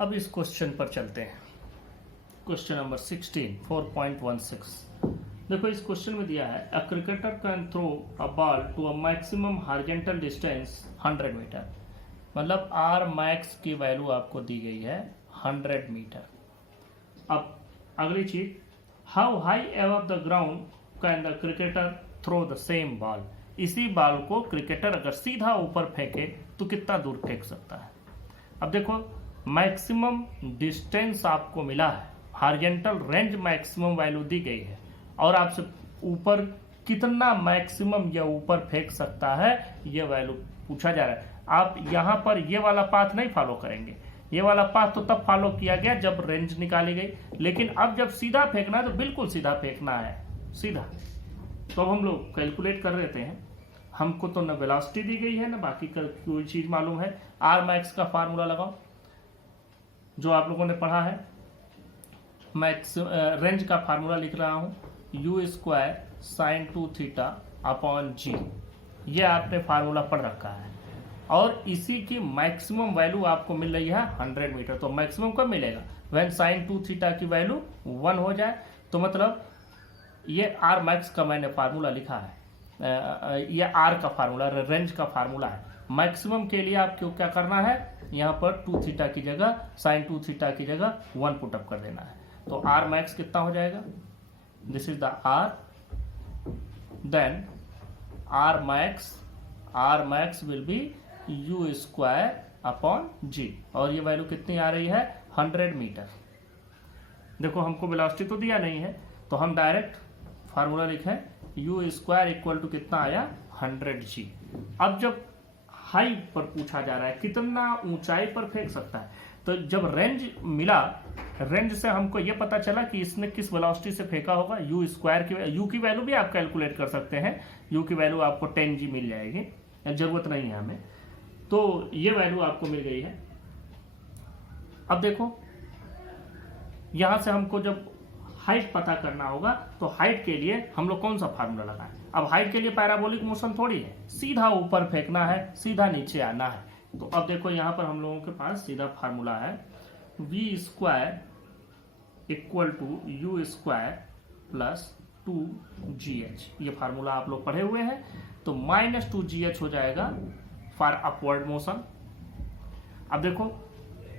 अब इस क्वेश्चन पर चलते हैं। Question number 16 4.16। देखो इस क्वेश्चन में दिया है a cricketer can throw a ball to a maximum horizontal distance 100 metre. मतलब आर मैक्स की वैल्यू आपको दी गई है 100 मीटर। अब अगली चीज, how high above the ground can the cricketer throw the same ball. इसी बॉल को क्रिकेटर अगर सीधा ऊपर फेंके तो कितना दूर फेंक सकता है। अब देखो मैक्सिमम डिस्टेंस आपको मिला है, हॉरिजॉन्टल रेंज मैक्सिमम वैल्यू दी गई है और आपसे ऊपर कितना मैक्सिमम या ऊपर फेंक सकता है ये वैल्यू पूछा जा रहा है। आप यहाँ पर ये वाला पाथ नहीं फॉलो करेंगे, ये वाला पाथ तो तब फॉलो किया गया जब रेंज निकाली गई, लेकिन अब जब सीधा फेंकना है तो बिल्कुल सीधा फेंकना है, सीधा। तो हम लोग कैलकुलेट कर लेते हैं। हमको तो न वेलोसिटी दी गई है ना बाकी कोई चीज मालूम है। आर मैक्स का फार्मूला लगाओ जो आप लोगों ने पढ़ा है। मैक्स रेंज का फार्मूला लिख रहा हूं, u square sine 2 theta upon g. ये आपने फार्मूला पढ़ रखा है और इसी की मैक्सिमम वैल्यू आपको मिल रही है 100 मीटर। तो मैक्सिमम कब मिलेगा, व्हेन साइन 2 थीटा की वैल्यू 1 हो जाए। तो मतलब ये आर मैक्स का मैंने फार्मूला लिखा है, ये आर का फार्मूला, रेंज का फार्मूला है। मैक्सिमम के लिए आपको क्या करना है, यहाँ पर 2 थीटा की जगह साइन 2 थीटा की जगह 1 पुटअप कर देना है। तो आर मैक्स कितना हो जाएगा, this is the r, then r max will be u square upon g, और ये वैल्यू कितनी आ रही है 100 मीटर। देखो हमको वेलोसिटी तो दिया नहीं है तो हम डायरेक्ट फार्मूला लिखें, यू स्क्वायर इक्वल टू कितना आया 100 जी। अब जब हाई पर पूछा जा रहा है कितना ऊंचाई पर फेंक सकता है, तो जब रेंज मिला, रेंज से हमको ये पता चला कि इसने किस वेलोसिटी से फेंका होगा। यू स्क्वायर की यू की वैल्यू भी आप कैलकुलेट कर सकते हैं, यू की वैल्यू आपको 10 जी मिल जाएगी, जरूरत नहीं है हमें। तो ये वैल्यू आपको मिल गई है। अब देखो यहां से हमको जब हाइट पता करना होगा तो हाइट के लिए हम लोग कौन सा फार्मूला लगाएं। अब हाइट के लिए पैराबोलिक मोशन थोड़ी है, सीधा ऊपर फेंकना है, सीधा नीचे आना है। तो अब देखो यहां पर हम लोगों के पास सीधा फार्मूला है, v square equal to you square plus 2gh। ये फार्मूला आप लोग पढ़े हुए हैं। तो -2gh हो जाएगा फॉर अपवर्ड मोशन। अब देखो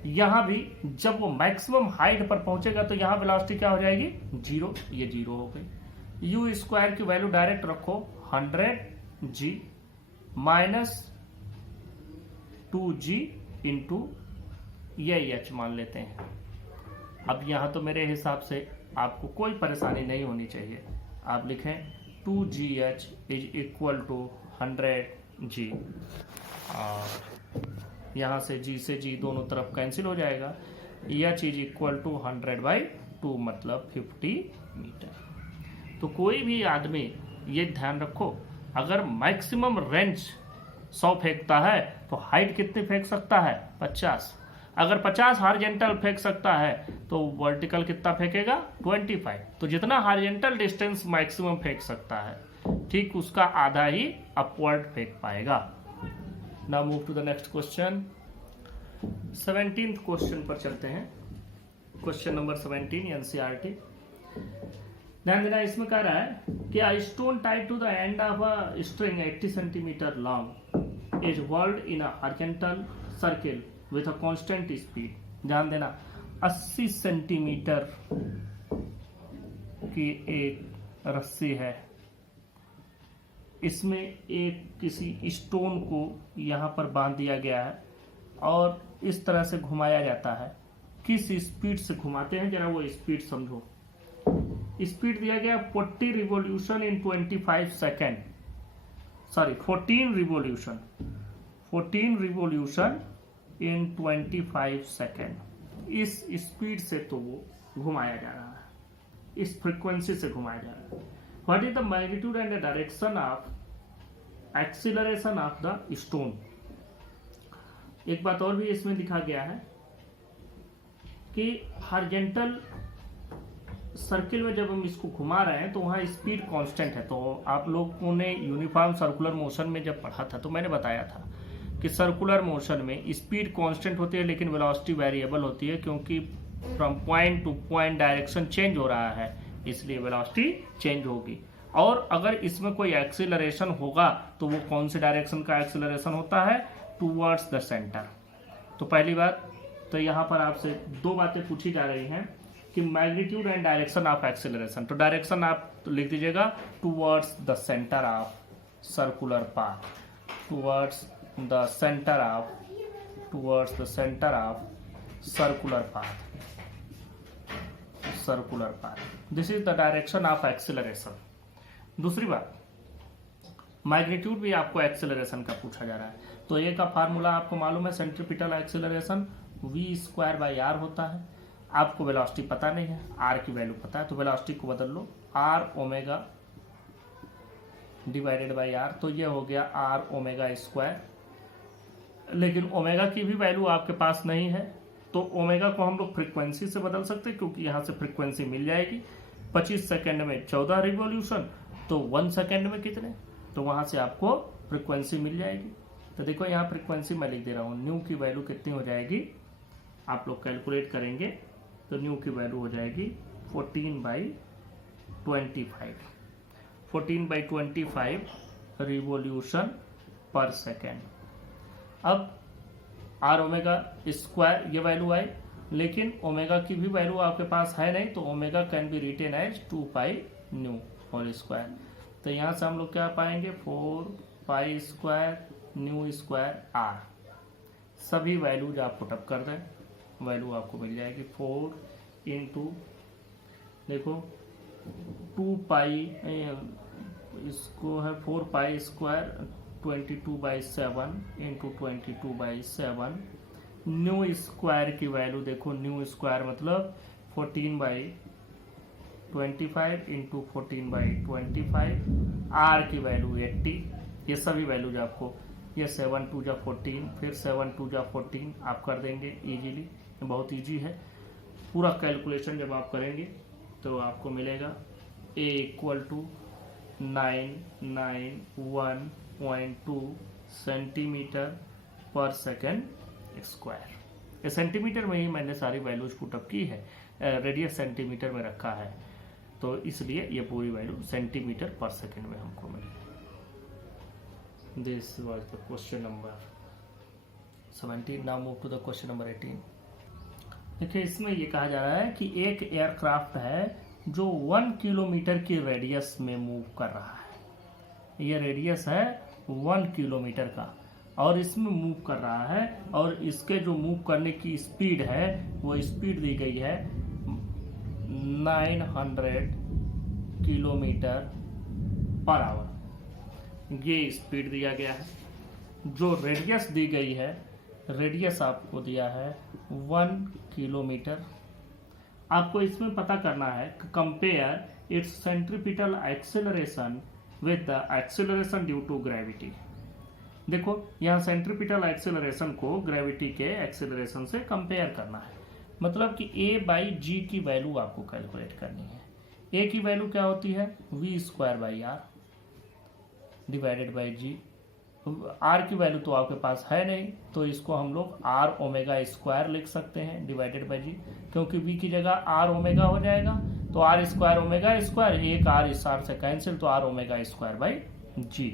यहां भी जब वो मैक्सिमम हाइट पर पहुंचेगा तो यहां वेलोसिटी क्या हो जाएगी 0, ये 0 हो गई। यू स्क्वायर की वैल्यू डायरेक्ट रखो 100g माइनस 2g इंटू ये h मान लेते हैं। अब यहां तो मेरे हिसाब से आपको कोई परेशानी नहीं होनी चाहिए। आप लिखें 2gh is equal to 100g, और यहां से g से g दोनों तरफ कैंसिल हो जाएगा। h इज इक्वल टू 100/2 मतलब 50 मीटर। तो कोई भी आदमी ये ध्यान रखो, अगर मैक्सिमम रेंज 100 फेंकता है तो हाइट कितनी फेंक सकता है 50। अगर 50 हॉरिजॉन्टल फेंक सकता है तो वर्टिकल कितना फेंकेगा 25। तो जितना हॉरिजॉन्टल डिस्टेंस मैक्सिमम फेंक सकता है ठीक उसका आधा ही अपवर्ड फेंक पाएगा। Now move to the next question. 17th question पर चलते हैं। Question number 17 NCERT. ध्यान देना, इसमें कह रहा है कि a stone tied to the end of a string 80 centimetre long is whirled in a horizontal circle with a constant speed. ध्यान देना 80 सेंटीमीटर की एक रस्सी है, इसमें एक किसी स्टोन को यहां पर बांध दिया गया है और इस तरह से घुमाया जाता है। किस स्पीड से घुमाते हैं जरा वो स्पीड समझो। स्पीड दिया गया 40 revolution in 25 second, sorry 14 revolution in 25 second. इस स्पीड से तो वो घुमाया जा रहा है, इस फ्रीक्वेंसी से घुमाया जा रहा है। What is the magnitude and the direction of acceleration of the stone? एक बात और भी इसमें लिखा गया है कि हॉरिजॉन्टल सर्किल में जब हम इसको घुमा रहे हैं तो वहाँ स्पीड कांस्टेंट है। तो आप लोगों ने यूनिफॉर्म सर्कुलर मोशन में जब पढ़ा था तो मैंने बताया था कि सर्कुलर मोशन में स्पीड कांस्टेंट होती है लेकिन वेलोसिटी वेरिएबल होती है, क्योंकि from point two point direction change हो रहा है, इसलिए वेलोसिटी चेंज होगी। और अगर इसमें कोई एक्सीलरेशन होगा तो वो कौन से डायरेक्शन का एक्सीलरेशन होता है? Towards the centre. तो पहली बात तो यहाँ पर आपसे दो बातें पूछी जा रही हैं कि magnitude and direction of acceleration. तो डायरेक्शन आप तो लिख दीजिएगा towards the centre of circular path, towards the centre of circular path, this is the direction of acceleration. दूसरी बात, मैग्नीट्यूड भी आपको एक्सीलरेशन का पूछा जा रहा है, तो ए का फार्मूला आपको मालूम है, सेंट्रीपिटल एक्सीलरेशन v²/r होता है। आपको वेलोसिटी पता नहीं है, r की वैल्यू पता है, तो वेलोसिटी को बदल लो, r omega divided by r, तो ये हो गया r ओमेगा²। लेकिन ओमेगा की भी वैल्यू आपके पास नहीं है, तो ओमेगा को हम लोग फ्रीक्वेंसी से बदल सकते हैं, क्योंकि यहाँ से फ्रीक्वेंसी मिल जाएगी। 25 सेकेंड में 14 रिवॉल्यूशन, तो 1 सेकेंड में कितने, तो वहाँ से आपको फ्रीक्वेंसी मिल जाएगी। तो देखो यहाँ फ्रीक्वेंसी मैं लिख दे रहा हूँ, न्यू की वैल्यू कितनी हो जाएगी, आप लोग कैलकुलेट करेंगे तो न्यू की वैल्यू हो जाएगी 14/25 रिवॉल्यूशन पर सेकेंड। अब आर ओमेगा स्क्वायर ये वैल्यू आई, लेकिन ओमेगा की भी वैल्यू आपके पास है नहीं, तो omega can be written as 2π nu whole square. तो यहाँ से हम लोग क्या पाएंगे, 4π² न्यू स्क्वायर आर। सभी वैल्यूज आप पुटअप कर दें, वैल्यू आपको मिल जाएगी 4 इंटू देखो 2π, इसको है 4π² 22/7 इंटू 22/7। न्यू स्क्वायर की वैल्यू देखो, न्यू स्क्वायर मतलब 14/25 इंटू 14/25। आर की वैल्यू 80। ये सभी वैल्यूज आपको, ये 7 2 जा 14, फिर 7 2 जा 14 आप कर देंगे इजीली, बहुत इजी है। पूरा कैलकुलेशन जब आप करेंगे तो आपको मिलेगा A = 991.2 सेंटीमीटर पर सेकेंड स्क्वायर। ये सेंटीमीटर में ही मैंने सारी वैल्यूज पुटअप की है, रेडियस सेंटीमीटर में रखा है, तो इसलिए ये पूरी वैल्यू सेंटीमीटर पर सेकेंड में हमको मिली। This was the question number 17। Now move to the question number 18। देखिए इसमें ये कहा जा रहा है कि एक एयरक्राफ्ट है जो 1 किलोमीटर की रेडियस में मूव कर रहा है। ये रेडियस है 1 किलोमीटर का, और इसमें मूव कर रहा है, और इसके जो मूव करने की स्पीड है वो स्पीड दी गई है 900 किलोमीटर पर आवर। ये स्पीड दिया गया है। जो रेडियस दी गई है, रेडियस आपको दिया है 1 किलोमीटर। आपको इसमें पता करना है कि compare its centripetal acceleration with the acceleration due to gravity. देखो यहाँ सेंट्रीपिटल एक्सेलरेशन को ग्रेविटी के एक्सेलरेशन से कंपेयर करना है, मतलब कि A/g की वैल्यू आपको कैलकुलेट करनी है। A की वैल्यू क्या होती है, v²/r divided by g। r की वैल्यू तो आपके पास है नहीं, तो इसको हम लोग r ओमेगा² लिख सकते हैं डिवाइडेड बाई g, क्योंकि v की जगह r ओमेगा हो जाएगा, तो r² ओमेगा², एक r इस r से कैंसिल, तो r ओमेगा²/g।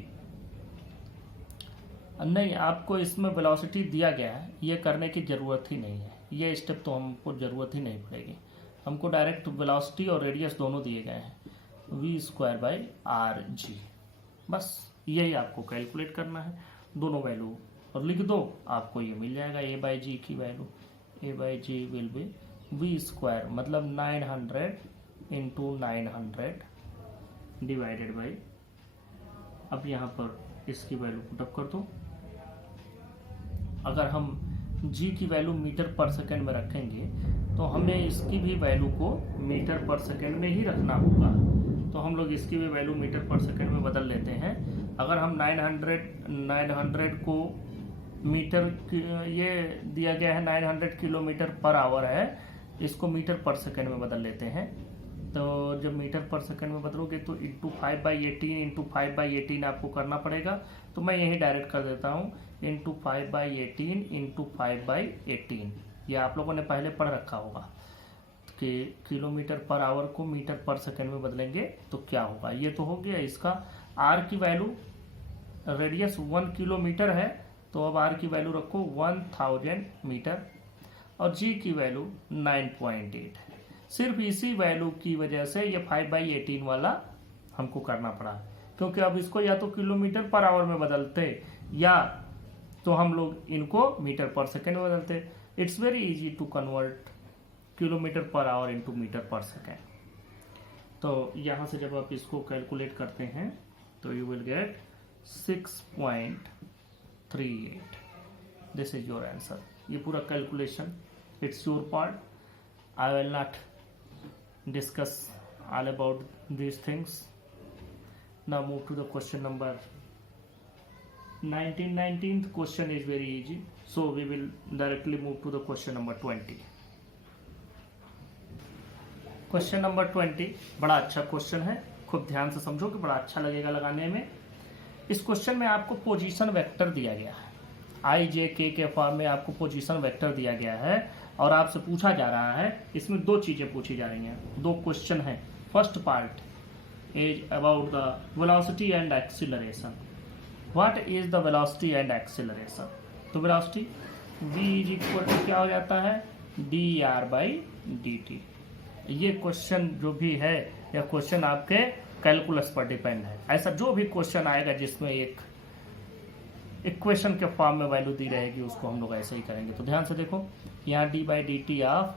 नहीं, आपको इसमें वेलोसिटी दिया गया है, ये करने की ज़रूरत ही नहीं है, ये स्टेप तो हमको ज़रूरत ही नहीं पड़ेगी। हमको डायरेक्ट वेलोसिटी और रेडियस दोनों दिए गए हैं, v²/rg। बस यही आपको कैलकुलेट करना है, दोनों वैल्यू और लिख दो, आपको ये मिल जाएगा A/g की value. A/g will be v², मतलब 900 इंटू 900 डिवाइडेड बाई, अब यहाँ पर इसकी वैल्यू पुटअप कर दो। अगर हम g की वैल्यू मीटर पर सेकेंड में रखेंगे तो हमें इसकी भी वैल्यू को मीटर पर सेकेंड में ही रखना होगा, तो हम लोग इसकी भी वैल्यू मीटर पर सेकेंड में बदल लेते हैं। अगर हम 900 को मीटर, ये दिया गया है 900 किलोमीटर पर आवर है, इसको मीटर पर सेकेंड में बदल लेते हैं, तो जब मीटर पर सेकंड में बदलोगे तो इंटू 5/18 इंटू 5/18 आपको करना पड़ेगा। तो मैं यही डायरेक्ट कर देता हूँ, इंटू 5/18 इंटू 5/18। ये आप लोगों ने पहले पढ़ रखा होगा कि किलोमीटर पर आवर को मीटर पर सेकंड में बदलेंगे तो क्या होगा। ये तो हो गया इसका। आर की वैल्यू, रेडियस 1 किलोमीटर है तो अब आर की वैल्यू रखो 1000 मीटर और जी की वैल्यू 9.8 है। सिर्फ इसी वैल्यू की वजह से ये 5/18 वाला हमको करना पड़ा, क्योंकि अब इसको या तो किलोमीटर पर आवर में बदलते या तो हम लोग इनको मीटर पर सेकेंड में बदलते। It's very easy to convert kilometre per hour into metre per second. तो यहाँ से जब आप इसको कैलकुलेट करते हैं तो you will get 6.38। This is your answer. ये पूरा calculation it's your part. I will not discuss all about these things. Now move to the question number 19. 19th question is very easy, so we will directly move to the question number 20. Question number 20 बड़ा अच्छा question है, खूब ध्यान से समझो कि बड़ा अच्छा लगेगा लगाने में। इस क्वेश्चन में आपको पोजीशन वेक्टर दिया गया है, आई जे के फॉर्म में आपको पोजीशन वेक्टर दिया गया है और आपसे पूछा जा रहा है, इसमें दो चीजें पूछी जा रही हैं, दो क्वेश्चन हैं। First part is about the velocity and acceleration. What is the velocity and acceleration? तो velocity v is equal to क्या हो जाता है, dr/dt। ये क्वेश्चन जो भी है, यह क्वेश्चन आपके कैलकुलस पर डिपेंड है। ऐसा जो भी क्वेश्चन आएगा जिसमें एक इक्वेशन के फॉर्म में वैल्यू दी रहेगी उसको हम लोग ऐसे ही करेंगे। तो ध्यान से देखो, यहाँ d/dt ऑफ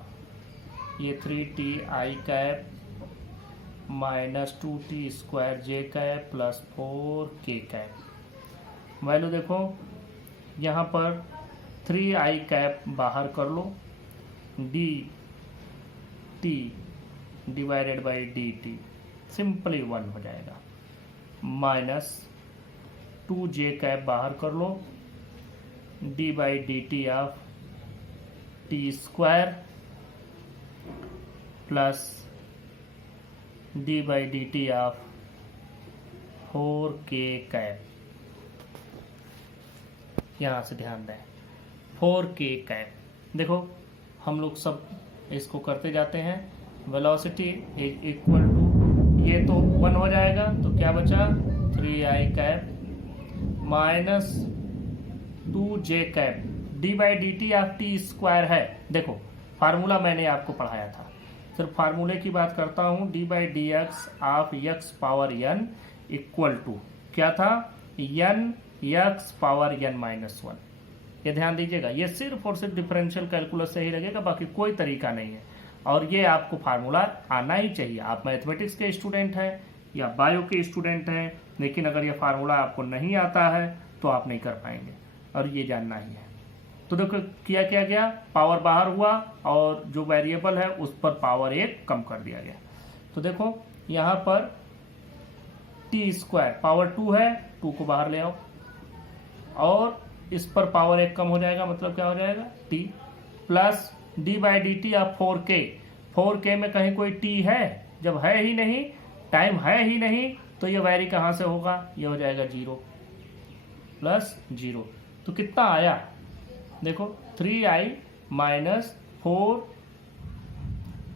ये 3ti minus 2t² plus 4k। Value देखो, यहाँ पर 3i बाहर कर लो, dt/dt सिंपली 1 हो जाएगा, माइनस 2j बाहर कर लो, d/dt of t² plus d/dt of 4k। यहाँ से ध्यान दें, 4k। देखो हम लोग सब इसको करते जाते हैं। वेलोसिटी इज इक्वल टू, ये तो 1 हो जाएगा तो क्या बचा, 3i minus 2j। d/dt of t² है। देखो फार्मूला मैंने आपको पढ़ाया था, सिर्फ फार्मूले की बात करता हूँ। d/dx of x⁻n equal to क्या था, n x⁻n-1। ये ध्यान दीजिएगा, ये सिर्फ और सिर्फ डिफरेंशियल कैलकुलस से ही लगेगा, बाकी कोई तरीका नहीं है। और ये आपको फार्मूला आना ही चाहिए। आप मैथमेटिक्स के स्टूडेंट हैं या बायो के स्टूडेंट हैं, लेकिन अगर ये फार्मूला आपको नहीं आता है तो आप नहीं कर पाएंगे, और ये जानना ही है। तो देखो किया क्या गया, पावर बाहर हुआ और जो वेरिएबल है उस पर पावर 1 कम कर दिया गया। तो देखो यहाँ पर t² पावर 2 है, 2 को बाहर ले आओ और इस पर पावर 1 कम हो जाएगा, मतलब क्या हो जाएगा, t plus d/dt of 4k। 4k में कहीं कोई t है, जब है ही नहीं, टाइम है ही नहीं, तो ये वैरी कहाँ से होगा, ये हो जाएगा 0 प्लस 0। तो कितना आया, देखो 3i minus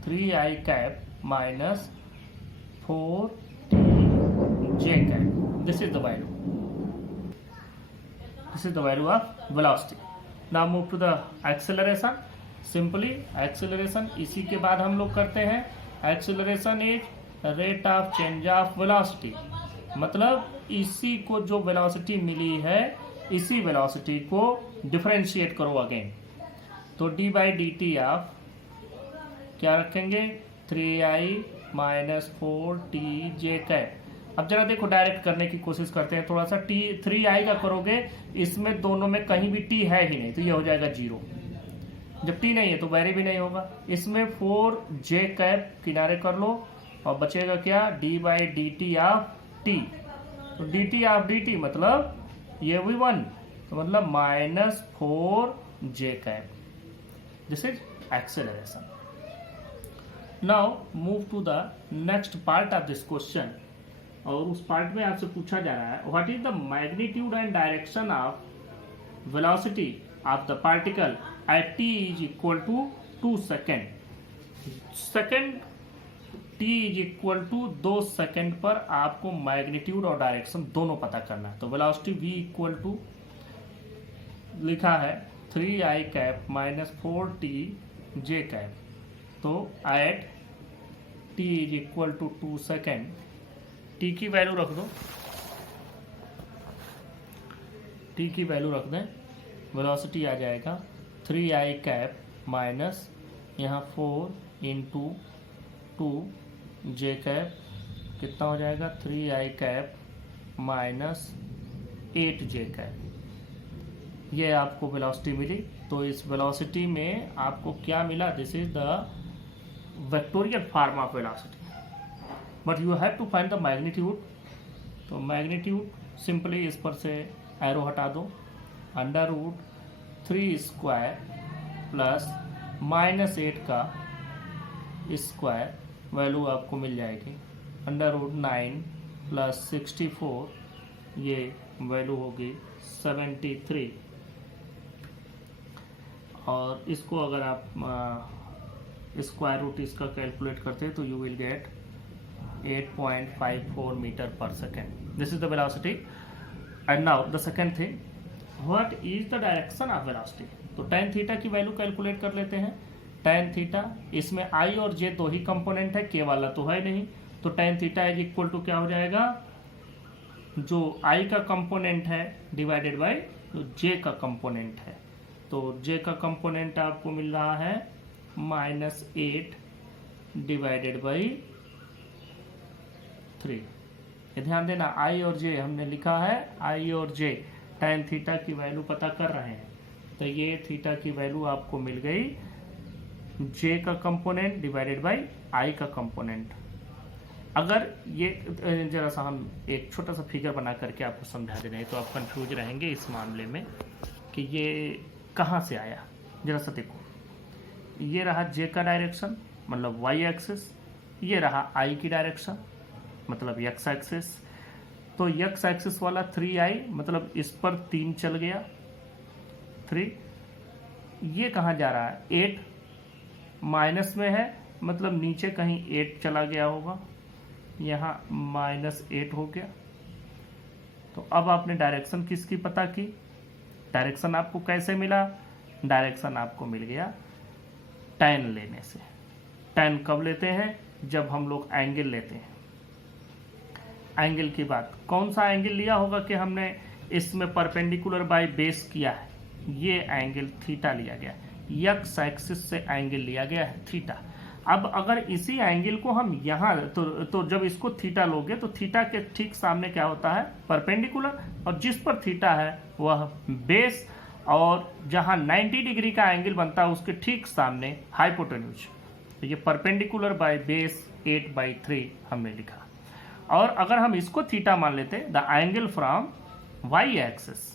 3i minus 4tj। This is the value, this is the value of velocity. Now move to the acceleration. Simply acceleration इसी के बाद हम लोग करते हैं। Acceleration is rate of change of velocity, मतलब इसी को जो वेलोसिटी मिली है इसी वेलोसिटी को डिफरेंशिएट करो अगेन। तो d/dt ऑफ क्या रखेंगे, 3i माइनस 4tj। अब जरा देखो डायरेक्ट करने की कोशिश करते हैं थोड़ा सा। 3i का करोगे, इसमें दोनों में कहीं भी t है ही नहीं, तो ये हो जाएगा 0। जब t नहीं है तो वैरी भी नहीं होगा। इसमें 4j किनारे कर लो और बचेगा क्या, d/dt ऑफ t। तो dt ऑफ dt मतलब ये भी 1, तो मतलब minus 4j। This is acceleration. Now move to the next part of this question. और उस पार्ट में आपसे पूछा जा रहा है what is the magnitude and direction of velocity of the particle at t is equal to 2 second t is equal to 2 second पर आपको मैग्नीट्यूड और डायरेक्शन दोनों पता करना है। तो वेलोसिटी v इक्वल टू लिखा है 3i cap minus 4t j cap. तो at t is equal to 2 second, t की वैल्यू रख दो, t की वैल्यू रख दें, वेलोसिटी आ जाएगा 3i कैप माइनस यहाँ 4 इंटू 2 j कैप, कितना हो जाएगा 3i cap minus 8j cap. ये आपको वेलोसिटी मिली। तो इस वेलोसिटी में आपको क्या मिला, this is the vectorial form of velocity, but you have to find the magnitude. तो मैग्नीट्यूड सिंपली इस पर से एरो हटा दो, under root 3 square plus minus 8 का स्क्वायर, वैल्यू आपको मिल जाएगी अंडर रूट 9 प्लस 64, ये वैल्यू होगी 73। और इसको अगर आप स्क्वायर रूट इसका कैलकुलेट करते हैं तो you will get 8.54 metre per second. This is the velocity. And now the second thing, what is the direction of velocity. तो tan थीटा की वैल्यू कैलकुलेट कर लेते हैं। tan थीटा, इसमें i और j दो ही कंपोनेंट है, k वाला तो है नहीं। तो tan theta is equal to क्या हो जाएगा, जो i का कंपोनेंट है डिवाइडेड बाय जो j का कंपोनेंट है। तो j का कंपोनेंट आपको मिल रहा है -8 डिवाइडेड बाई 3। ये ध्यान देना, i और j हमने लिखा है, i और j tan थीटा की वैल्यू पता कर रहे हैं। तो ये थीटा की वैल्यू आपको मिल गई j का कंपोनेंट डिवाइडेड बाई i का कंपोनेंट। अगर ये जरा सा हम एक छोटा सा फिगर बना करके आपको समझा दे रहे हैं तो आप कंफ्यूज रहेंगे इस मामले में कि ये कहाँ से आया। जरा सा देखो, ये रहा j का डायरेक्शन मतलब y एक्सिस, ये रहा i की डायरेक्शन मतलब x एक्सिस। तो x एक्सिस वाला 3i मतलब इस पर 3 चल गया 3, ये कहाँ जा रहा है 8 माइनस में है मतलब नीचे कहीं 8 चला गया होगा, यहाँ -8 हो गया। तो अब आपने डायरेक्शन किसकी पता की, डायरेक्शन आपको कैसे मिला, डायरेक्शन आपको मिल गया tan लेने से। tan कब लेते हैं, जब हम लोग एंगल लेते हैं। एंगल की बात, कौन सा एंगल लिया होगा कि हमने इसमें परपेंडिकुलर बाय बेस किया है, ये एंगल थीटा लिया गया, एक्स एक्सिस से एंगल लिया गया है थीटा। अब अगर इसी एंगल को हम यहाँ तो जब इसको थीटा लोगे तो थीटा के ठीक सामने क्या होता है परपेंडिकुलर, और जिस पर थीटा है वह बेस, और जहाँ 90 डिग्री का एंगल बनता है उसके ठीक सामने हाइपोटेन्यूज। तो ये परपेंडिकुलर बाय बेस 8/3 हमने लिखा। और अगर हम इसको थीटा मान लेते the angle from y axis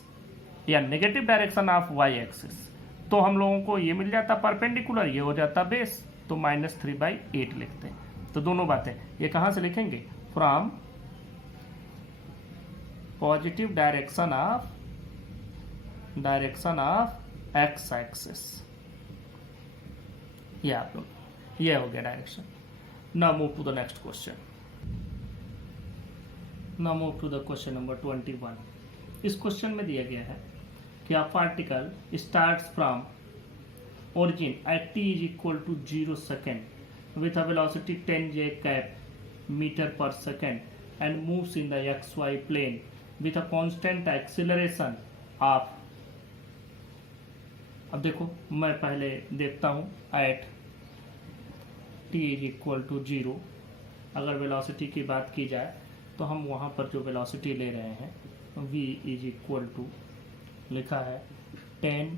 या negative direction of y axis, तो हम लोगों को ये मिल जाता परपेंडिकुलर, ये हो जाता बेस, तो -3/8 लिखते हैं। तो दोनों बातें ये कहाँ से लिखेंगे, from positive direction of X axis, ये आप लोग, ये हो गया direction. Now move to the next question. Now move to the question number 21। इस क्वेश्चन में दिया गया है कि a particle starts from origin at t is equal to 0 second with a velocity 10 j cap meter per second and moves in the xy plane with a constant acceleration of, अब देखो मैं पहले देखता हूँ at t is equal to 0, अगर velocity की बात की जाए तो हम वहाँ पर जो वेलोसिटी ले रहे हैं v is equal to लिखा है 10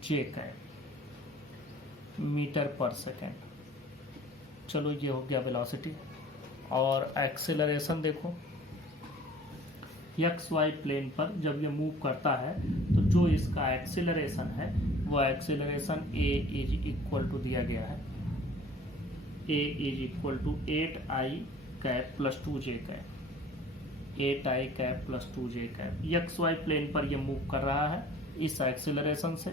j cap metre per second. चलो ये हो गया वेलोसिटी। और एक्सेलरेशन देखो, एक्स वाई प्लेन पर जब ये मूव करता है तो जो इसका एक्सेलरेशन है वो acceleration a is equal to दिया गया है a is equal to 8i cap plus 2j cap, 8i cap plus 2j cap. X Y plane पर ये मूव कर रहा है इस एक्सेलरेशन से,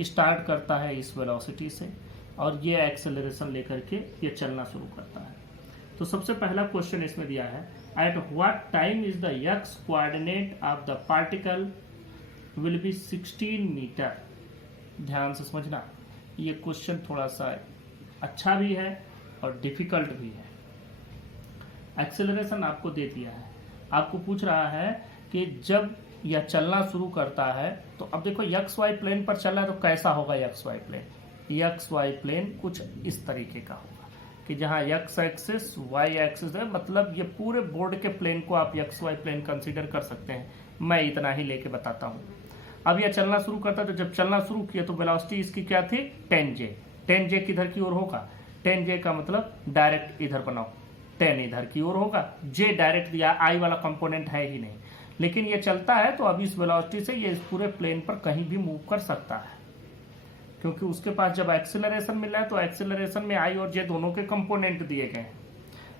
स्टार्ट करता है इस वेलोसिटी से और ये एक्सेलरेशन लेकर के ये चलना शुरू करता है। तो सबसे पहला क्वेश्चन इसमें दिया है, at what time is the X coordinate of the particle will be 16 metre. ध्यान से समझना, ये क्वेश्चन थोड़ा सा अच्छा भी है और डिफिकल्ट भी है। एक्सेलरेशन आपको दे दिया है, आपको पूछ रहा है कि जब यह चलना शुरू करता है तो अब देखो एक्स वाई प्लेन पर चल रहा है तो कैसा होगा X Y plane. X Y plane कुछ इस तरीके का होगा कि जहां एक्स एक्सिस वाई एक्सिस है, मतलब ये पूरे बोर्ड के प्लेन को आप एक्स वाई प्लेन कंसीडर कर सकते हैं। मैं इतना ही लेके बताता हूँ। अब यह चलना शुरू करता है तो जब चलना शुरू किया तो वेलोसिटी इसकी क्या थी 10j। 10j किधर की ओर होगा, 10j का मतलब डायरेक्ट इधर बनाओ, 10 इधर की ओर होगा, j डायरेक्ट दिया, i वाला कंपोनेंट है ही नहीं, लेकिन ये चलता है तो अब इस वेलोसिटी से ये इस पूरे प्लेन पर कहीं भी मूव कर सकता है, क्योंकि उसके पास जब एक्सेलरेशन मिल रहा है तो एक्सेलरेशन में i और j दोनों के कंपोनेंट दिए गए हैं।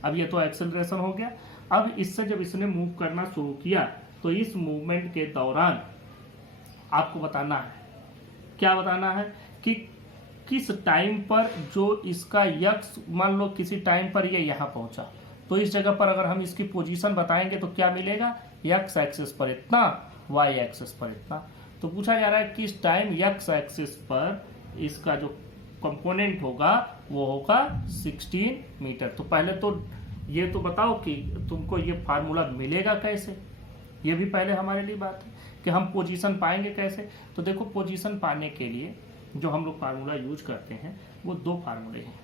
अब ये तो एक्सेलरेशन हो गया। अब इससे जब इसने मूव करना शुरू किया तो इस मूवमेंट के दौरान आपको बताना है, क्या बताना है कि किस टाइम पर जो इसका यक्स, मान लो किसी टाइम पर ये यहाँ पहुंचा तो इस जगह पर अगर हम इसकी पोजीशन बताएंगे तो क्या मिलेगा, एक्स एक्सिस पर इतना, वाई एक्सिस पर इतना। तो पूछा जा रहा है किस टाइम एक्स एक्सिस पर इसका जो कंपोनेंट होगा वो होगा 16 मीटर। तो पहले तो ये तो बताओ कि तुमको ये फार्मूला मिलेगा कैसे, ये भी पहले हमारे लिए बात है कि हम पोजीशन पाएंगे कैसे। तो देखो पोजीशन पाने के लिए जो हम लोग फार्मूला यूज करते हैं वो दो फार्मूले हैं,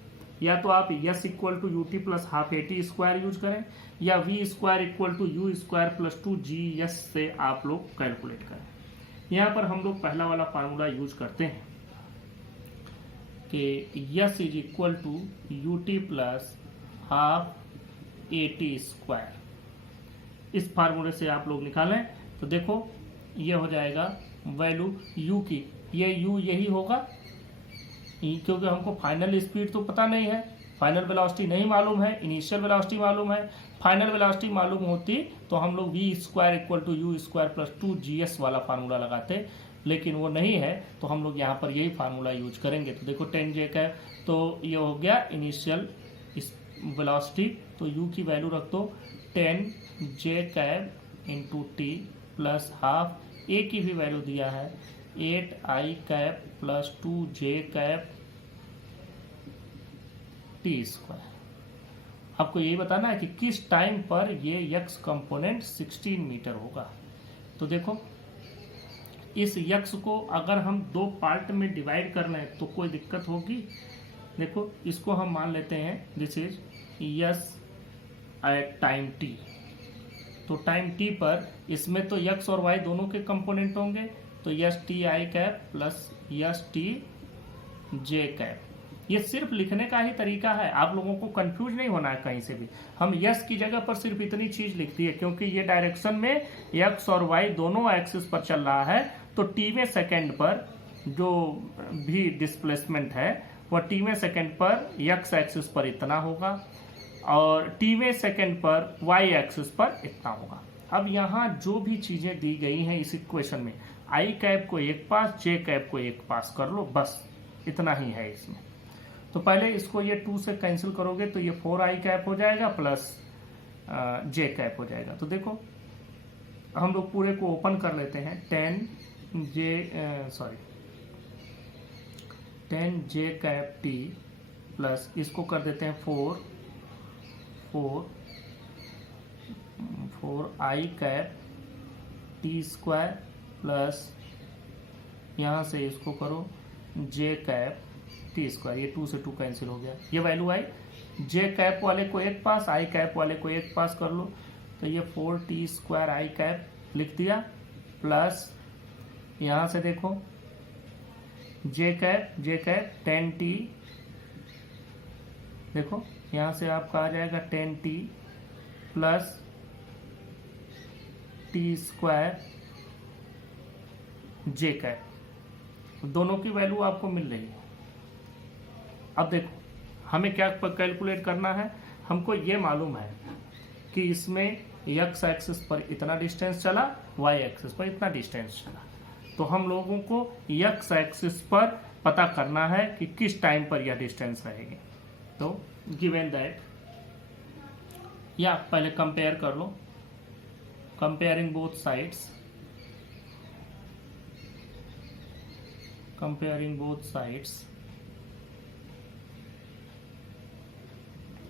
या तो आप s equal to U T plus half A T square use करें या v square equal to you square plus 2gs से आप लोग कैलकुलेट करें। यहाँ पर हम लोग पहला वाला फार्मूला यूज करते हैं कि s is equal to U T plus half A T square. इस फार्मूले से आप लोग निकालें तो देखो ये हो जाएगा वैल्यू u की, ये u यही होगा क्योंकि हमको फाइनल स्पीड तो पता नहीं है, फाइनल वेलोसिटी नहीं मालूम है, इनिशियल वेलोसिटी मालूम है। फाइनल वेलोसिटी मालूम होती तो हम लोग v square equal to you square plus 2gs वाला फार्मूला लगाते, लेकिन वो नहीं है तो हम लोग यहाँ पर यही फार्मूला यूज करेंगे। तो देखो 10j का तो ये हो गया इनिशियल वेलोसिटी, तो u की वैल्यू रख दो 10j cap into T plus half, a की भी वैल्यू दिया है 8i cap plus 2j cap T square. आपको यही बताना है कि किस टाइम पर ये यक्स कंपोनेंट 16 मीटर होगा। तो देखो इस यक्स को अगर हम दो पार्ट में डिवाइड कर लें तो कोई दिक्कत होगी। देखो इसको हम मान लेते हैं this is S at time T. तो टाइम टी पर इसमें तो यक्स और वाई दोनों के कंपोनेंट होंगे, तो S T I cap plus yes T J cap. ये सिर्फ लिखने का ही तरीका है, आप लोगों को कंफ्यूज नहीं होना है कहीं से भी। हम यस की जगह पर सिर्फ इतनी चीज लिख दी है क्योंकि ये डायरेक्शन में एक्स और वाई दोनों एक्सिस पर चल रहा है, तो टीवें सेकंड पर जो भी डिस्प्लेसमेंट है वह टीवें सेकंड पर एक्स एक्सिस पर इतना होगा और टीवें सेकंड पर वाई एक्सिस पर इतना होगा। अब यहाँ जो भी चीजें दी गई हैं इस इक्वेशन में, आई कैप को एक पास, जे कैप को एक पास कर लो, बस इतना ही है इसमें। तो पहले इसको ये 2 से कैंसिल करोगे तो ये 4i कैप हो जाएगा प्लस जे कैप हो जाएगा। तो देखो हम लोग पूरे को ओपन कर लेते हैं, 10j कैप टी प्लस इसको कर देते हैं 4i cap T square plus यहाँ से इसको करो j कैप टी स्क्वायर, ये 2 से 2 कैंसिल हो गया, ये वैल्यू आई। j कैप वाले को एक पास, i कैप वाले को एक पास कर लो, तो ये 4t स्क्वायर i कैप लिख दिया प्लस यहाँ से देखो j कैप 10t, देखो यहाँ से आपका आ जाएगा 10t प्लस टी स्क्वायर जे कैप, दोनों की वैल्यू आपको मिल रही है। अब देखो हमें क्या कैलकुलेट करना है, हमको ये मालूम है कि इसमें एक्स एक्सिस पर इतना डिस्टेंस चला, वाई एक्सिस पर इतना डिस्टेंस चला, तो हम लोगों को एक्स एक्सिस पर पता करना है कि किस टाइम पर यह डिस्टेंस रहेगी। तो गिवन दैट, या पहले कंपेयर कर लो, comparing both sides, comparing both sides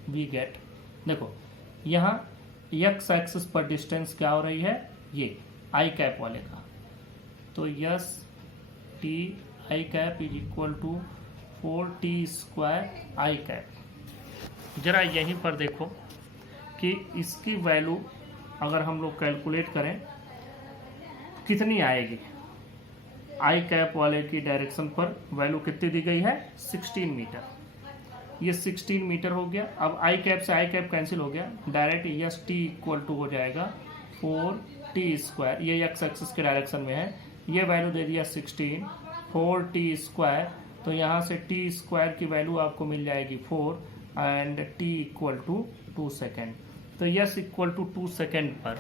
we get, देखो यहाँ एक्स एक्सिस पर डिस्टेंस क्या हो रही है, ये आई कैप वाले का, तो S T I cap is equal to 4t² I cap. जरा यहीं पर देखो कि इसकी वैल्यू अगर हम लोग कैलकुलेट करें कितनी आएगी, आई कैप वाले की डायरेक्शन पर वैल्यू कितनी दी गई है, 16 मीटर, ये 16 मीटर हो गया। अब आई कैप से आई कैप कैंसिल हो गया, direct S T equal to हो जाएगा 4t², ये एक्स एक्सिस के डायरेक्शन में है, ये वैल्यू दे दिया 16, 4t², तो यहाँ से t² की वैल्यू आपको मिल जाएगी 4 and t equal to 2 second. तो यस इक्वल टू 2 सेकेंड पर,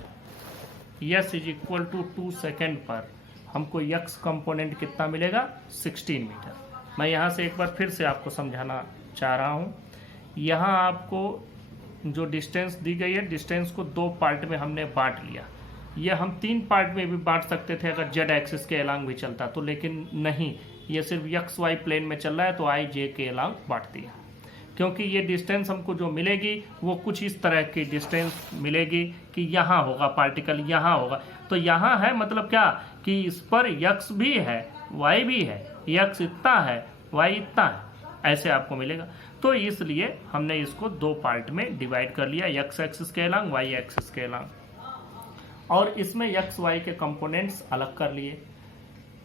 S is equal to 2 second पर हमको यक्स कंपोनेंट कितना मिलेगा, 16 मीटर। मैं यहाँ से एक बार फिर से आपको समझाना चाह रहा हूँ, यहाँ आपको जो डिस्टेंस दी गई है, डिस्टेंस को 2 पार्ट में हमने बांट लिया, ये हम 3 पार्ट में भी बांट सकते थे अगर जेड एक्सिस के अलांग भी चलता तो, लेकिन नहीं, ये सिर्फ एक्स वाई प्लेन में चल रहा है तो आई जे के अलांग बांट दिया, क्योंकि ये डिस्टेंस हमको जो मिलेगी वो कुछ इस तरह की डिस्टेंस मिलेगी कि यहाँ होगा पार्टिकल, यहाँ होगा, तो यहाँ है मतलब क्या कि इस पर यक्स भी है वाई भी है, यक्स इतना है वाई इतना है, ऐसे आपको मिलेगा। तो इसलिए हमने इसको 2 पार्ट में डिवाइड कर लिया, एक्स एक्सिस के अलांग वाई एक्सिस के अलांग, और इसमें एक्स वाई के कंपोनेंट्स अलग कर लिए।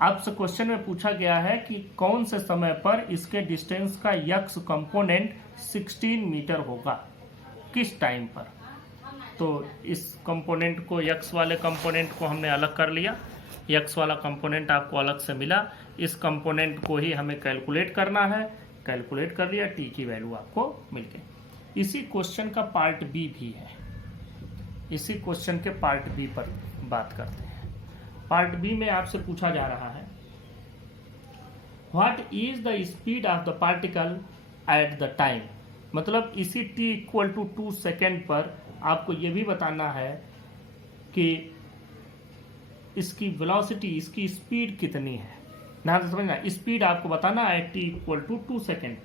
आपसे क्वेश्चन में पूछा गया है कि कौन से समय पर इसके डिस्टेंस का एक्स कंपोनेंट 16 मीटर होगा, किस टाइम पर। तो इस कंपोनेंट को, एक्स वाले कंपोनेंट को हमने अलग कर लिया, एक्स वाला कंपोनेंट आपको अलग से मिला, इस कंपोनेंट को ही हमें कैलकुलेट करना है, कैलकुलेट कर लिया, टी की वैल्यू आपको मिल गई। इसी क्वेश्चन का पार्ट बी भी है, इसी क्वेश्चन के पार्ट बी पर बात करते हैं। पार्ट बी में आपसे पूछा जा रहा है, what is the speed of the particle at the time, मतलब इसी t इक्वल टू 2 सेकेंड पर आपको यह भी बताना है कि इसकी वेलोसिटी, इसकी स्पीड कितनी है। ध्यान से समझना, स्पीड आपको बताना है t इक्वल टू 2 सेकेंड।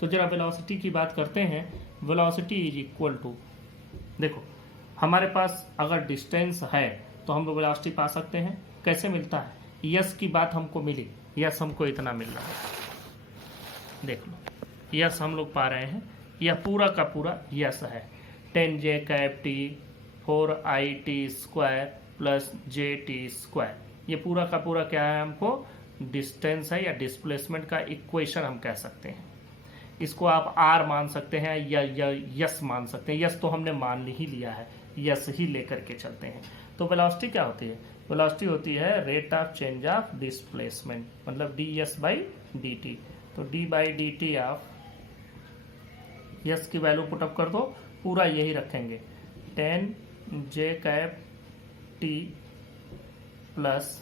तो जरा वेलोसिटी की बात करते हैं, वेलोसिटी इज इक्वल टू, देखो हमारे पास अगर डिस्टेंस है तो हम लोग वेलोसिटी पा सकते हैं, कैसे मिलता है, यस की बात हमको मिली, यस हमको इतना मिल रहा है, देख लो यस हम लोग पा रहे हैं, यह पूरा का पूरा यस है, 10j cap T 4it² plus jt², ये पूरा का पूरा क्या है, हमको डिस्टेंस है या डिस्प्लेसमेंट का इक्वेशन हम कह सकते हैं। इसको आप आर मान सकते हैं या यस मान सकते हैं, यस तो हमने मान ही लिया है, यस ही लेकर के चलते हैं। तो वेलोसिटी क्या होती है, वेलोसिटी होती है rate of change of displacement, मतलब ds/dt। तो d/dt ऑफ यस की वैल्यू पुटअप कर दो, पूरा यही रखेंगे, 10j cap T plus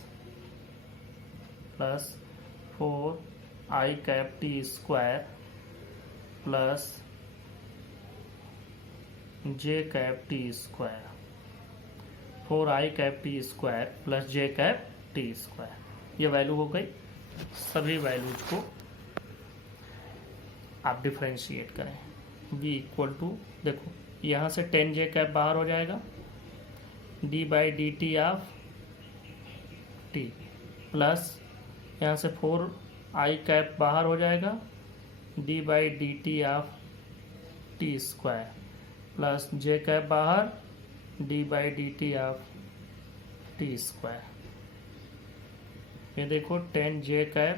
4i cap t² plus j cap t², 4i cap t² plus j cap t², ये वैल्यू हो गई। सभी वैल्यूज को आप डिफ्रेंशिएट करें, v इक्वल टू, देखो यहाँ से 10j कैप बाहर हो जाएगा, d/dt ऑफ t प्लस यहाँ से 4i कैप बाहर हो जाएगा, d/dt of t² plus j cap बाहर, d/dt ऑफ t²। ये देखो 10j कैप,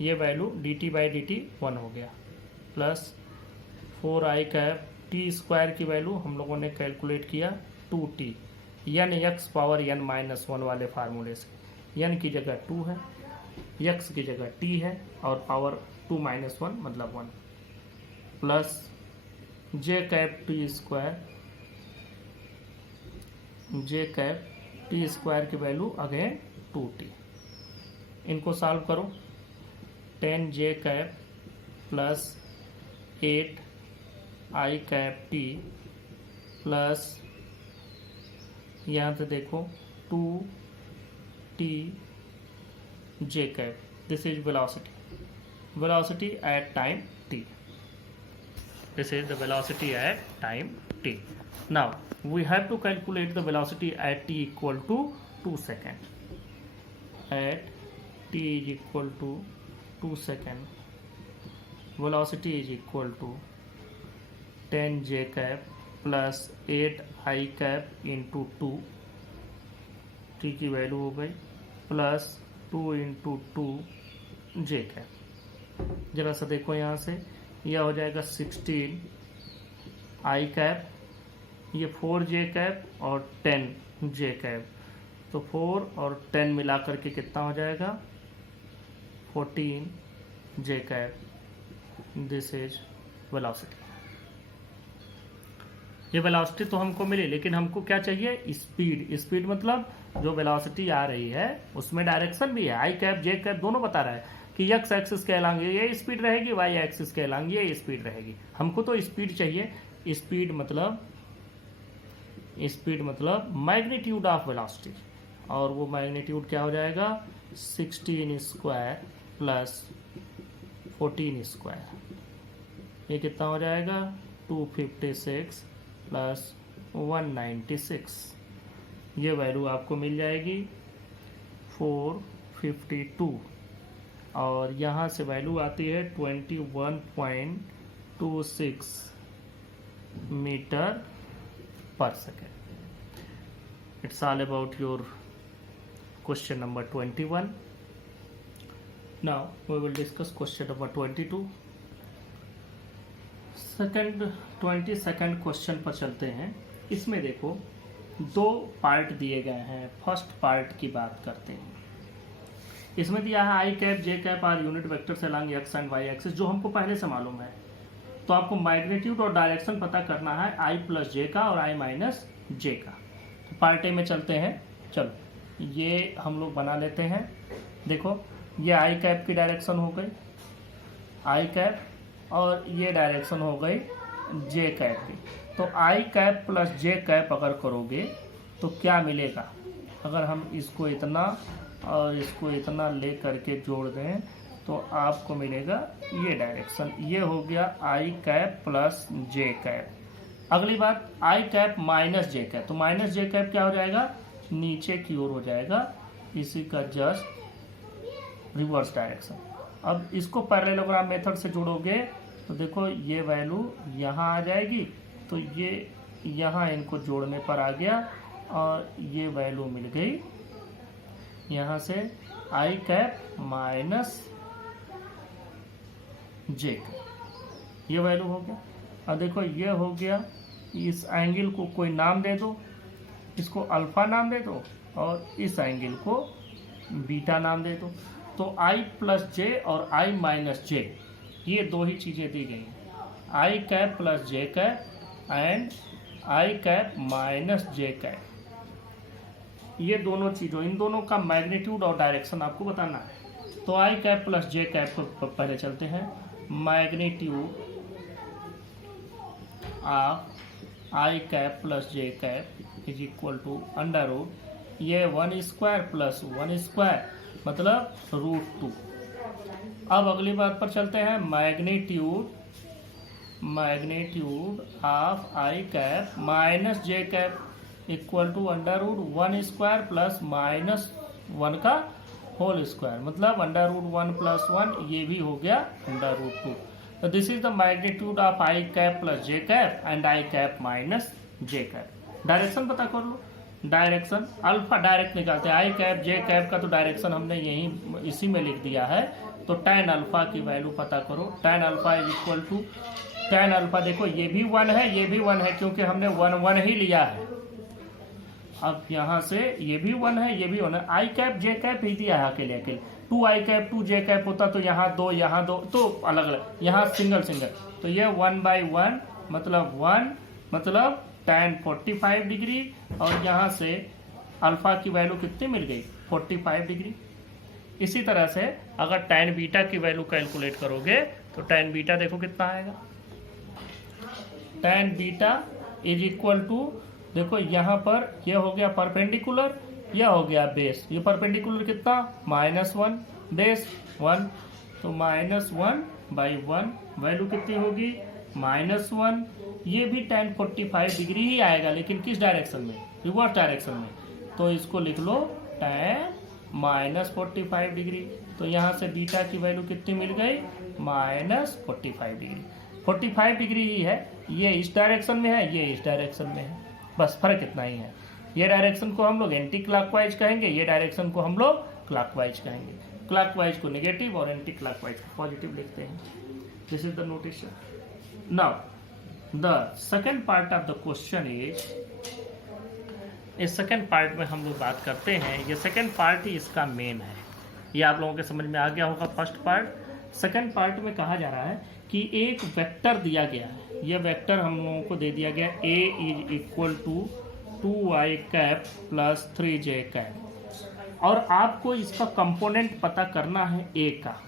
ये वैल्यू dt/dt 1 हो गया, प्लस 4i कैप t² की वैल्यू हम लोगों ने कैलकुलेट किया 2t, n x power n - 1 वाले फार्मूले से, n की जगह 2 है, x की जगह t है और पावर 2 - 1 मतलब 1, प्लस जे कैप टी स्क्वायर, जे कैप टी स्क्वायर की वैल्यू अगेन 2t। इनको सॉल्व करो। 10 जे कैप प्लस 8 आई कैप टी प्लस यहाँ से देखो 2t j cap. This is velocity at time t. This is the velocity at time t. Now we have to calculate the velocity at t equal to 2 seconds. At t is equal to 2 seconds, velocity is equal to 10 j cap plus 8 I cap into 2, T की value हो गई, plus 2 into 2 जे cap. जरा सा देखो यहाँ से, यह हो जाएगा 16 आई कैप, ये 4 जे कैप और 10 जे कैप, तो 4 और 10 मिला करके कितना हो जाएगा 14 जे कैप। This is velocity. ये वेलोसिटी तो हमको मिली, लेकिन हमको क्या चाहिए स्पीड। स्पीड मतलब जो वेलोसिटी आ रही है उसमें डायरेक्शन भी है, आई कैप जे कैप दोनों बता रहा है कि एक्स एक्सिस के अलॉन्ग ये स्पीड रहेगी, वाई एक्सिस के अलॉन्ग ये स्पीड रहेगी। हमको तो स्पीड चाहिए। स्पीड मतलब मैग्नीट्यूड ऑफ वेलोसिटी, और वो मैग्नीट्यूड क्या हो जाएगा 16 स्क्वायर प्लस 14 स्क्वायर, ये कितना हो जाएगा 256 प्लस 196। ये वैल्यू आपको मिल जाएगी 452, और यहाँ से वैल्यू आती है 21.26 metre per second. It's all about your question number 21. Now we will discuss question number 22. 22nd question पर चलते हैं। इसमें देखो दो पार्ट दिए गए हैं। फर्स्ट पार्ट की बात करते हैं। इसमें दिया है i cap j cap are unit vector से along x and y axis, जो हमको पहले से मालूम है। तो आपको मैग्नीट्यूड और डायरेक्शन पता करना है आई प्लस जे का और आई माइनस जे का। तो पार्ट ए में चलते हैं। चलो ये हम लोग बना लेते हैं। देखो ये आई कैप की डायरेक्शन हो गई, आई कैप, और ये डायरेक्शन हो गई जे कैप की। तो I cap plus J cap अगर करोगे तो क्या मिलेगा, अगर हम इसको इतना और इसको इतना ले करके जोड़ दें तो आपको मिलेगा ये डायरेक्शन। ये हो गया आई कैप प्लस जे कैप। अगली बात आई कैप माइनस जे कैप, तो माइनस जे कैप क्या हो जाएगा नीचे की ओर हो जाएगा, इसी का जस्ट रिवर्स डायरेक्शन। अब इसको पैरेललोग्राम मेथड से जोड़ोगे तो देखो ये वैल्यू यहाँ आ जाएगी, तो ये यहाँ इनको जोड़ने पर आ गया और ये वैल्यू मिल गई यहाँ से आई कैप माइनस जे कैप, ये वैल्यू हो गया। और देखो ये हो गया, इस एंगल को कोई नाम दे दो, इसको अल्फा नाम दे दो और इस एंगल को बीटा नाम दे दो। तो आई प्लस जे और आई माइनस जे, ये दो ही चीज़ें दी गई हैं, i cap plus J cap and I cap minus J cap. ये दोनों चीज़ों, इन दोनों का मैग्नीट्यूड और डायरेक्शन आपको बताना है। तो I cap plus J cap को पहले चलते हैं। Magnitude of I cap plus J cap is equal to under root, ये 1 स्क्वायर प्लस 1 स्क्वायर मतलब √2। अब अगली बात पर चलते हैं। Magnitude of I cap minus J cap equal to under root 1 square plus minus 1 का होल स्क्वायर मतलब अंडर रूट 1 प्लस 1, ये भी हो गया अंडर रूट 2। तो this is the magnitude of I cap plus J cap and I cap minus J cap. Direction पता कर लो। Direction alpha direct निकालते हैं। आई कैप जे कैप का तो डायरेक्शन हमने यहीं इसी में लिख दिया है। तो tan अल्फा की वैल्यू पता करो। tan alpha is equal to tan alpha, देखो ये भी 1 है, ये भी 1 है, क्योंकि हमने 1 1 ही लिया है। अब यहाँ से ये भी 1 है, ये भी 1 है, आई कैप जे कैप ही दिया है अकेले अकेले, 2i कैप 2j कैप होता तो यहाँ 2 यहाँ 2 तो अलग अलग, यहाँ सिंगल सिंगल, तो ये 1/1 मतलब 1 मतलब tan 45 डिग्री, और यहाँ से अल्फा की वैल्यू कितनी मिल गई 45 डिग्री। इसी तरह से अगर tan बीटा की वैल्यू कैलकुलेट करोगे तो tan बीटा देखो कितना आएगा, tan beta is equal to, देखो यहाँ पर यह हो गया परपेंडिकुलर, यह हो गया बेस, ये परपेंडिकुलर कितना -1 बेस 1, तो -1/1 वैल्यू कितनी होगी -1। ये भी tan 45 डिग्री ही आएगा, लेकिन किस डायरेक्शन में, रिवर्स डायरेक्शन में, तो इसको लिख लो tan -45 डिग्री। तो यहाँ से बीटा की वैल्यू कितनी मिल गई -45 डिग्री। 45 डिग्री ही है, ये इस डायरेक्शन में है, ये इस डायरेक्शन में है, बस फर्क इतना ही है। ये डायरेक्शन को हम लोग एंटी क्लॉकवाइज कहेंगे, ये डायरेक्शन को हम लोग क्लॉकवाइज कहेंगे। क्लॉकवाइज को नेगेटिव और एंटी क्लॉकवाइज को पॉजिटिव लिखते हैं। This is the notation. Now the second part of the question is, इस सेकेंड पार्ट में हम लोग बात करते हैं, ये सेकेंड पार्ट ही इसका मेन है। ये आप लोगों के समझ में आ गया होगा फर्स्ट पार्ट। सेकेंड पार्ट में कहा जा रहा है कि एक वेक्टर दिया गया है, यह वेक्टर हम लोगों को दे दिया गया a is equal to 2i cap plus 3j cap, और आपको इसका कंपोनेंट पता करना है a का,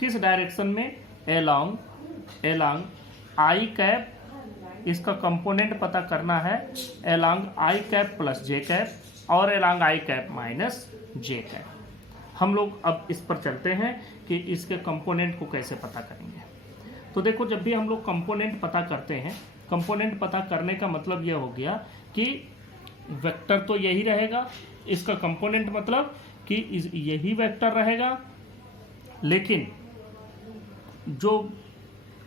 किस डायरेक्शन में, एलॉन्ग i कैप, इसका कंपोनेंट पता करना है along i cap plus j cap और along i cap minus j cap. हम लोग अब इस पर चलते हैं कि इसके कंपोनेंट को कैसे पता करेंगे। तो देखो, जब भी हम लोग कंपोनेंट पता करते हैं, कंपोनेंट पता करने का मतलब यह हो गया कि वेक्टर तो यही रहेगा, इसका कंपोनेंट मतलब कि यही वेक्टर रहेगा, लेकिन जो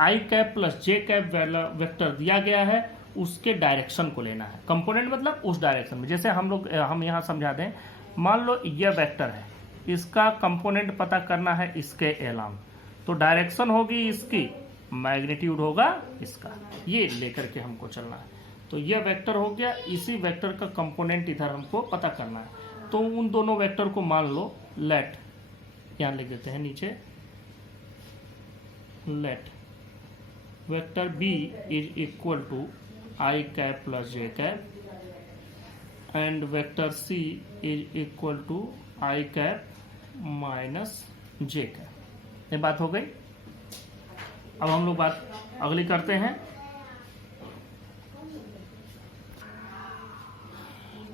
आई कैप प्लस जे कैप वेक्टर दिया गया है उसके डायरेक्शन को लेना है। कंपोनेंट मतलब उस डायरेक्शन में, जैसे हम यहाँ समझा दें, मान लो यह वेक्टर है, इसका कंपोनेंट पता करना है इसके एलॉन्ग, तो डायरेक्शन होगी इसकी, मैग्नीट्यूड होगा इसका, ये लेकर के हमको चलना है। तो यह वेक्टर हो गया, इसी वेक्टर का कंपोनेंट इधर हमको पता करना है। तो उन दोनों वेक्टर को मान लो लेट, यहाँ लिख देते हैं नीचे, let vector b is equal to I cap plus J cap and vector c is equal to I cap minus J cap. ये बात हो गई। अब हम लोग बात अगली करते हैं,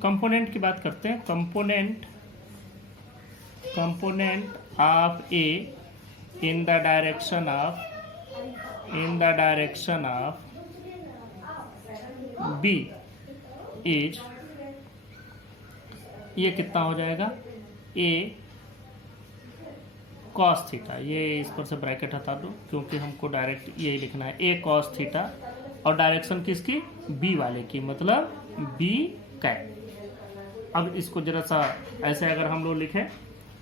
कंपोनेंट की बात करते हैं। Component of a in the direction of b is, ये कितना हो जाएगा, a कॉस थीटा, ये इस पर से ब्रैकेट हटा दो क्योंकि हमको डायरेक्ट यही लिखना है, a कॉस थीटा, और डायरेक्शन किसकी, b वाले की, मतलब b कैप। अब इसको जरा सा ऐसे अगर हम लोग लिखें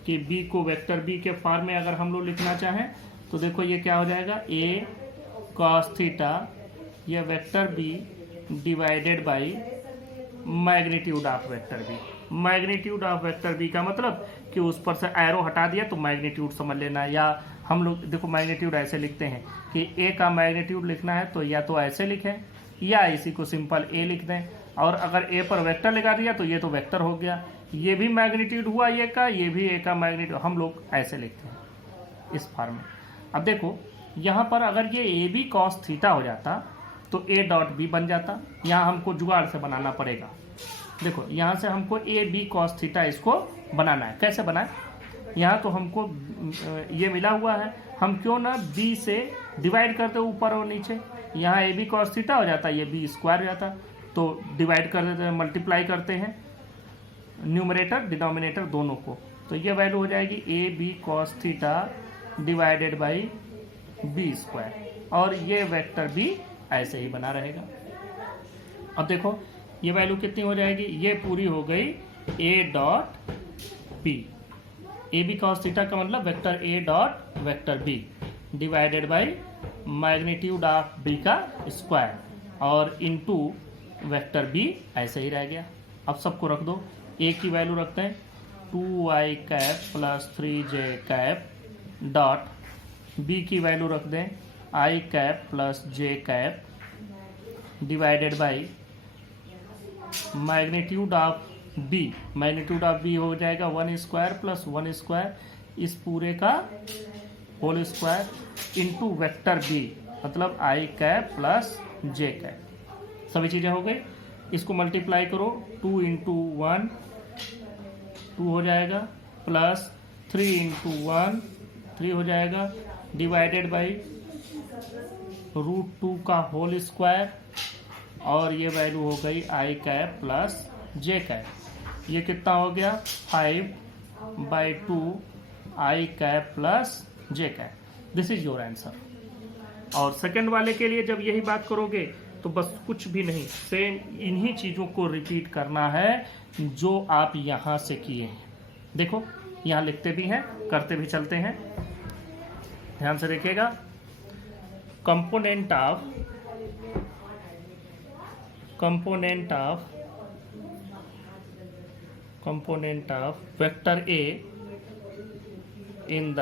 कि b को वेक्टर b के फॉर्म में अगर हम लोग लिखना चाहें तो देखो ये क्या हो जाएगा, a कॉस थीटा, यह vector b divided by magnitude of vector b। Magnitude of vector b का मतलब कि उस पर से एरो हटा दिया तो मैग्नीट्यूड समझ लेना, या हम लोग देखो मैग्नीट्यूड ऐसे लिखते हैं कि a का मैग्नीट्यूड लिखना है तो या तो ऐसे लिखें या इसी को सिंपल a लिख दें, और अगर a पर वेक्टर लगा दिया तो ये तो वेक्टर हो गया, ये भी मैग्नीट्यूड हुआ ये का, ये भी a का मैग्नीट्यूड, हम लोग ऐसे लिखते हैं इस फॉर्म में। अब देखो यहाँ पर अगर ये a b कॉस थीटा हो जाता तो a डॉट b बन जाता, यहाँ हमको जुगाड़ से बनाना पड़ेगा। देखो यहाँ से हमको a b कॉस थीटा इसको बनाना है, कैसे बनाए, यहाँ तो हमको ये मिला हुआ है, हम क्यों ना b से डिवाइड करते ऊपर और नीचे, यहाँ a b कॉस थीटा हो जाता, ये b स्क्वायर हो जाता, तो डिवाइड कर देते हैं, मल्टीप्लाई करते हैं न्यूमरेटर डिनोमिनेटर दोनों को, तो ये वैल्यू हो जाएगी a b cos theta divided by b square, और ये वेक्टर b ऐसे ही बना रहेगा। अब देखो ये वैल्यू कितनी हो जाएगी, ये पूरी हो गई a dot b, A B cos theta का मतलब vector a dot vector b divided by magnitude of b का स्क्वायर और इनटू वेक्टर b ऐसे ही रह गया। अब सबको रख दो, a की वैल्यू रखते हैं 2i cap plus 3j cap dot b की वैल्यू रख दें i cap plus j cap divided by magnitude of b। Magnitude of b हो जाएगा 1 स्क्वायर प्लस 1 स्क्वायर इस पूरे का whole square into vector b, मतलब i cap plus j cap. सभी चीज़ें हो गई। इसको मल्टीप्लाई करो 2 इंटू 1 2 हो जाएगा प्लस 3 इंटू 1 3 हो जाएगा डिवाइडेड बाई √2 का होल स्क्वायर और ये वैल्यू हो गई i cap plus j cap. ये कितना हो गया 5/2 i cap plus j cap. This is your answer. और सेकंड वाले के लिए जब यही बात करोगे तो बस कुछ भी नहीं, सेम इन्हीं चीज़ों को रिपीट करना है जो आप यहाँ से किए हैं। देखो यहाँ लिखते भी हैं करते भी चलते हैं, ध्यान से देखिएगा। Component of vector A in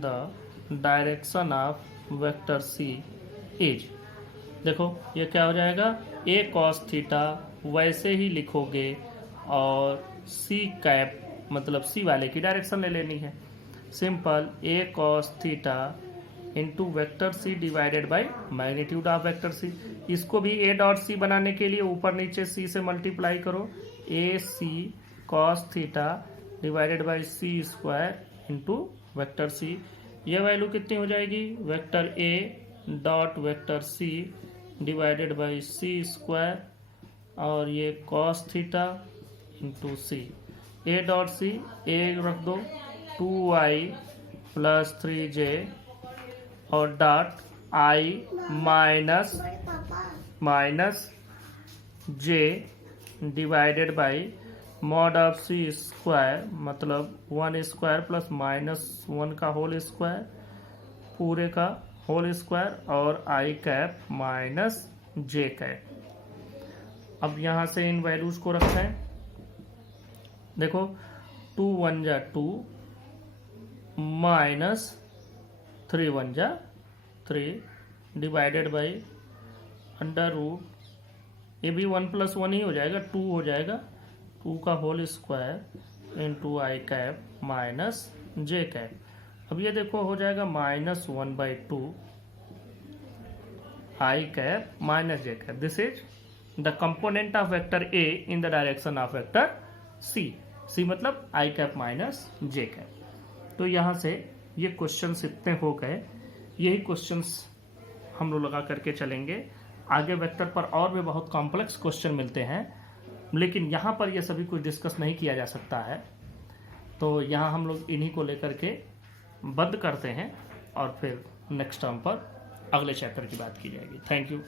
the direction of vector C is. देखो ये क्या हो जाएगा a cos थीटा वैसे ही लिखोगे और c कैप मतलब c वाले की डायरेक्शन ले लेनी है। Simple a cos theta into vector c divided by magnitude of vector c। इसको भी a डॉट c बनाने के लिए ऊपर नीचे c से मल्टीप्लाई करो a c cos theta divided by c square into vector c। यह वैल्यू कितनी हो जाएगी vector a dot vector c divided by c square और ये cos theta into c। a dot c a रख दो 2i प्लस 3j और dot i minus j divided by mod of c square मतलब 1 square plus -1 का whole square पूरे का whole square और i cap minus j cap. अब यहाँ से इन वैल्यूज को रखें। देखो 2 1 जा 2 माइनस 3 1 जा 3 डिवाइडेड बाई अंडर रूट ये भी 1 + 1 ही हो जाएगा 2 हो जाएगा 2 का whole square into i cap minus J cap. अब ये देखो हो जाएगा -1/2 i cap minus J cap. This is the component of vector a in the direction of vector c. C मतलब i cap minus J cap. तो यहाँ से ये क्वेश्चंस इतने हो गए। यही क्वेश्चंस हम लोग लगा करके चलेंगे। आगे वेक्टर पर और भी बहुत कॉम्प्लेक्स क्वेश्चन मिलते हैं, लेकिन यहाँ पर ये सभी कुछ डिस्कस नहीं किया जा सकता है। तो यहाँ हम लोग इन्हीं को लेकर के बंद करते हैं और फिर नेक्स्ट टर्म पर अगले चैप्टर की बात की जाएगी। Thank you.